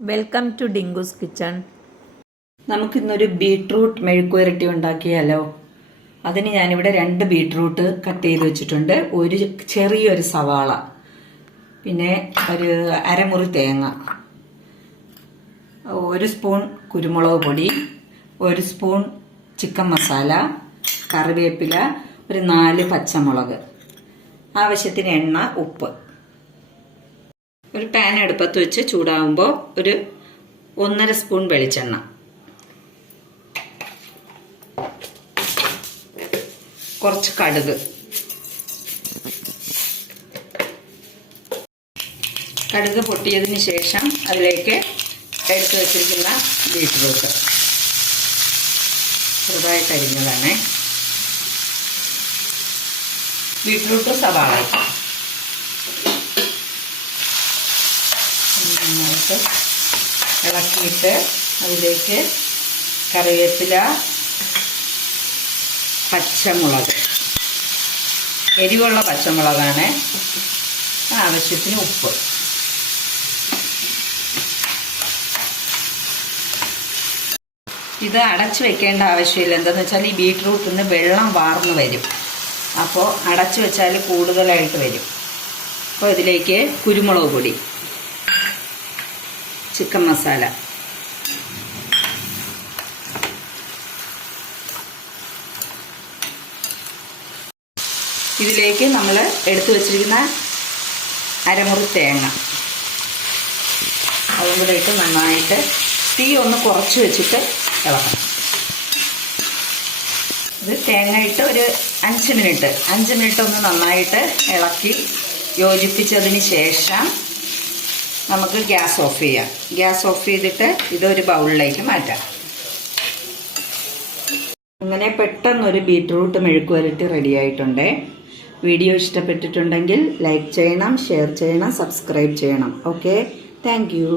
Welcome to ഡിങ്കൂസ് kitchen. നമുക്കിന്നൊരു beetroot മെഴുക്കുവരട്ടി ഉണ്ടാക്കിയാലോ? അതിന് ഞാനിവിടെ 2 ബീട്രൂട്ട് കട്ട് ചെയ്ത് വെച്ചിട്ടുണ്ട്, ഒരു ചെറിയൊരു സവാള, പിന്നെ ഒരു അരമുറി തേങ്ങ, 1 സ്പൂൺ കുരുമുളക് പൊടി, 1 സ്പൂൺ ചിക്കൻ മസാല, കറിവേപ്പില, ഒരു 4 പച്ചമുളക്, ആവശ്യത്തിന് എണ്ണ, ഉപ്പ്. ഒരു പാൻ അടുപ്പത്ത് വെച്ച് ചൂടാകുമ്പോൾ ഒരു 1.5 സ്പൂൺ വെളിച്ചെണ്ണ, കുറച്ച് കടുക്, കടുക് പൊട്ടിയതിന് ശേഷം അതിലേക്ക് എടുത്ത് വെച്ചിരിക്കുന്ന ബീറ്റ്റൂട്ട് ചെറുതായിട്ട് അരിഞ്ഞതാണ്, ബീറ്റ്റൂട്ട് സവാള നന്നായിട്ട് ഇളക്കിയിട്ട് അതിലേക്ക് കറിവേപ്പില, പച്ചമുളക്, എരിവുള്ള പച്ചമുളകാണ്, ആവശ്യത്തിന് ഉപ്പ്. ഇത് അടച്ചു വെക്കേണ്ട ആവശ്യമില്ല. എന്താണെന്ന് വെച്ചാൽ ഈ ബീട്രൂട്ടിൽ നിന്ന് വെള്ളം വാർന്നു വരും, അപ്പോൾ അടച്ചു വെച്ചാൽ കൂടുതലായിട്ട് വരും. അപ്പോൾ ഇതിലേക്ക് കുരുമുളക് പൊടി, ചിക്കൻ മസാല, ഇതിലേക്ക് നമ്മൾ എടുത്തു വച്ചിരിക്കുന്ന അരമുറി തേങ്ങ, അതും കൂടെ ഇട്ട് നന്നായിട്ട് തീ ഒന്ന് കുറച്ച് വെച്ചിട്ട് ഇളക്കണം. ഇത് തേങ്ങ ഇട്ട് ഒരു 5 മിനിറ്റ് ഒന്ന് നന്നായിട്ട് ഇളക്കി യോജിപ്പിച്ചതിന് ശേഷം നമുക്ക് ഗ്യാസ് ഓഫ് ചെയ്യാം. ഗ്യാസ് ഓഫ് ചെയ്തിട്ട് ഇതൊരു ബൗളിലേക്ക് മാറ്റാം. അങ്ങനെ പെട്ടെന്നൊരു ബീട്രൂട്ട് മെഴുക്കുവരട്ടി റെഡി ആയിട്ടുണ്ട്. വീഡിയോ ഇഷ്ടപ്പെട്ടിട്ടുണ്ടെങ്കിൽ ലൈക്ക് ചെയ്യണം, ഷെയർ ചെയ്യണം, സബ്സ്ക്രൈബ് ചെയ്യണം. Okay, thank you.